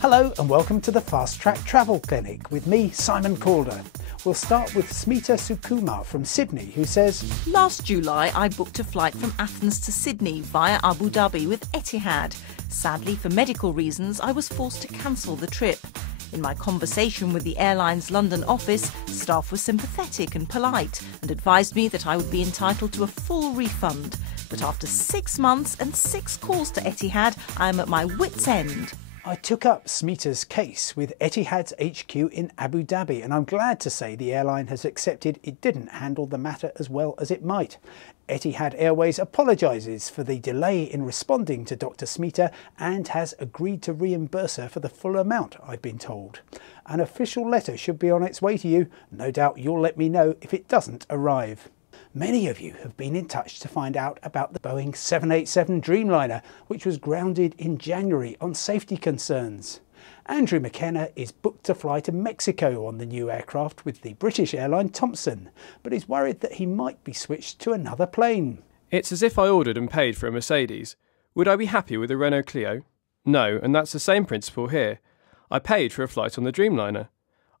Hello and welcome to the Fast Track Travel Clinic with me, Simon Calder. We'll start with Smita Sukumar from Sydney, who says, Last July I booked a flight from Athens to Sydney via Abu Dhabi with Etihad. Sadly, for medical reasons, I was forced to cancel the trip. In my conversation with the airline's London office, staff was sympathetic and polite and advised me that I would be entitled to a full refund. But after 6 months and 6 calls to Etihad, I am at my wit's end. I took up Smita's case with Etihad's HQ in Abu Dhabi, and I'm glad to say the airline has accepted it didn't handle the matter as well as it might. Etihad Airways apologises for the delay in responding to Dr. Smita and has agreed to reimburse her for the full amount, I've been told. An official letter should be on its way to you. No doubt you'll let me know if it doesn't arrive. Many of you have been in touch to find out about the Boeing 787 Dreamliner, which was grounded in January on safety concerns. Andrew McKenna is booked to fly to Mexico on the new aircraft with the British airline Thomson, but is worried that he might be switched to another plane. It's as if I ordered and paid for a Mercedes. Would I be happy with a Renault Clio? No, and that's the same principle here. I paid for a flight on the Dreamliner.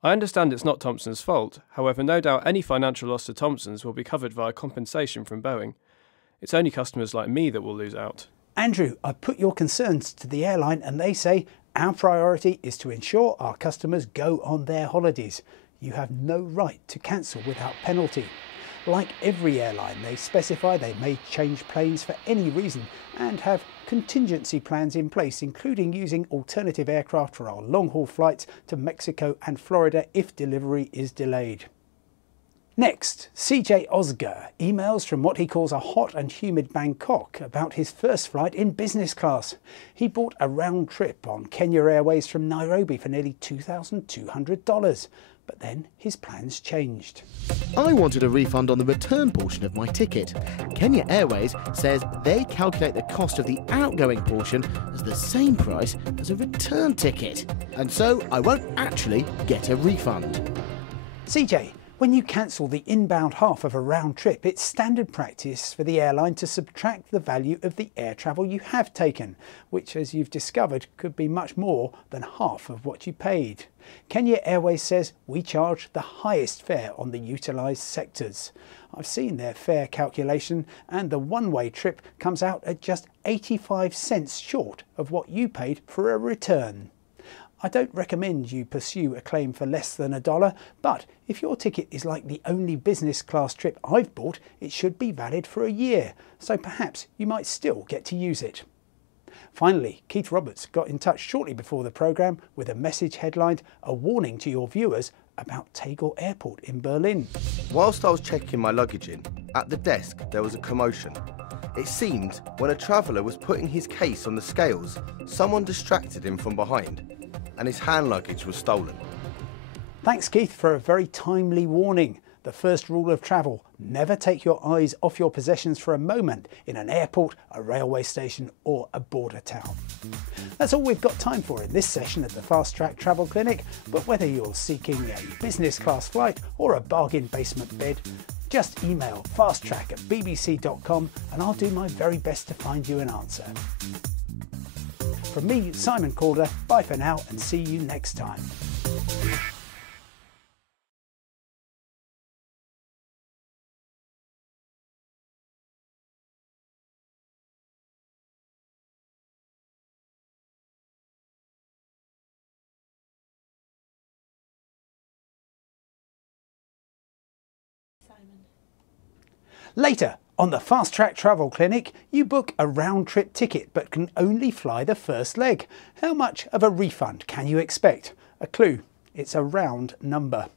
I understand it's not Thomson's fault, however no doubt any financial loss to Thomson's will be covered via compensation from Boeing. It's only customers like me that will lose out. Andrew, I put your concerns to the airline and they say our priority is to ensure our customers go on their holidays. You have no right to cancel without penalty. Like every airline, they specify they may change planes for any reason and have contingency plans in place, including using alternative aircraft for our long-haul flights to Mexico and Florida if delivery is delayed. Next, CJ Osgar emails from what he calls a hot and humid Bangkok about his first flight in business class. He bought a round trip on Kenya Airways from Nairobi for nearly $2,200. But then his plans changed. I wanted a refund on the return portion of my ticket. Kenya Airways says they calculate the cost of the outgoing portion as the same price as a return ticket. And so I won't actually get a refund. CJ, when you cancel the inbound half of a round trip, it's standard practice for the airline to subtract the value of the air travel you have taken, which, as you've discovered, could be much more than half of what you paid. Kenya Airways says we charge the highest fare on the utilised sectors. I've seen their fare calculation and the one-way trip comes out at just 85 cents short of what you paid for a return. I don't recommend you pursue a claim for less than $1, but if your ticket is like the only business class trip I've bought, it should be valid for a year, so perhaps you might still get to use it. Finally, Keith Roberts got in touch shortly before the programme with a message headlined, "A warning to your viewers about Tegel Airport in Berlin." Whilst I was checking my luggage in, at the desk there was a commotion. It seemed when a traveller was putting his case on the scales, someone distracted him from behind, and his hand luggage was stolen. Thanks, Keith, for a very timely warning. The first rule of travel: never take your eyes off your possessions for a moment in an airport, a railway station or a border town. That's all we've got time for in this session at the Fast Track Travel Clinic, but whether you're seeking a business class flight or a bargain basement bed, just email fasttrack@bbc.com and I'll do my very best to find you an answer. From me, Simon Calder, bye for now and see you next time. Later, on the Fast Track Travel Clinic, you book a round-trip ticket but can only fly the first leg. How much of a refund can you expect? A clue, it's a round number.